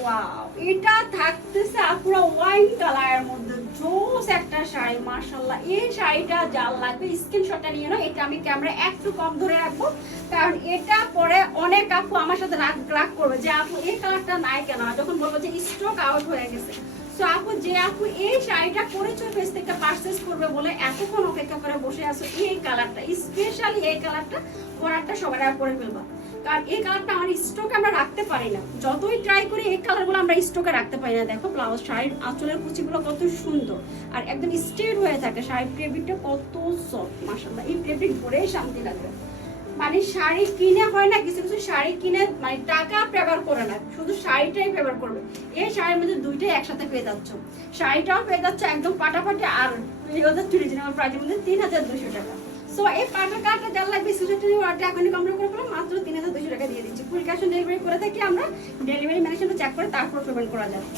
Wow, এটা থাকতেছে আপুরা ওয়াইন কালারের মধ্যে জোস একটা শাড়ি। মাশাআল্লাহ, এই শাড়িটা যার লাগবে স্ক্রিনশটটা নিয়ে নাও। এটা আমি ক্যামেরা একটু কম ধরে রাখবো, কারণ এটা পরে অনেক আপু আমার সাথে রাগ রাগ করবে যে আপু এই কালারটা নাই কেন, যখন বলবো যে স্টক আউট হয়ে গেছে। সো আপু, যে আপু এই শাড়িটা করেছো পেজ থেকে পারচেজ করবে বলে এতক্ষণ অপেক্ষা করে বসে আছো, এই কালারটা স্পেশালি এই কালারটা পরারটা সবাই পরে ফেলবা, কারণ এই কালারটা আমার স্টকে আমরা রাখতে পারি না। যতই ট্রাই করি এই কালারগুলো আমরা স্টকে রাখতে পারি না। দেখো ব্লাউজ, শাড়ির আঁচলের কুচিগুলো কত সুন্দর আর একদম স্ট্রেট হয়ে থাকে। শাড়ির ফেব্রিকটা কত সফট, মাশাআল্লাহ। এই ফেব্রিক পরেই শান্তি লাগবে। মানে শাড়ি কিনে হয় না, কিছু কিছু শাড়ি কিনে মানে টাকা ফেভার করে না, শুধু শাড়িটাই ফেভার করবে। এই শাড়ির মধ্যে দুইটাই একসাথে পেয়ে যাচ্ছ। শাড়িটাও পেয়ে যাচ্ছে একদম পাটাপাটি, আর রিজনেবল প্রাইসের মধ্যে 3200 টাকা। সো এই পাটা কার্ডটা যার লাগবে সুযোগটা নিয়ে অর্ডার এখনই কমপ্লিট করে ফেলো, মাত্র 3200 টাকা দিয়ে দিচ্ছি। ফুল ক্যাশ অন ডেলিভারি করে থাকি আমরা, ডেলিভারি ম্যানেজমেন্ট চেক করে তারপর পেমেন্ট করা যাবে।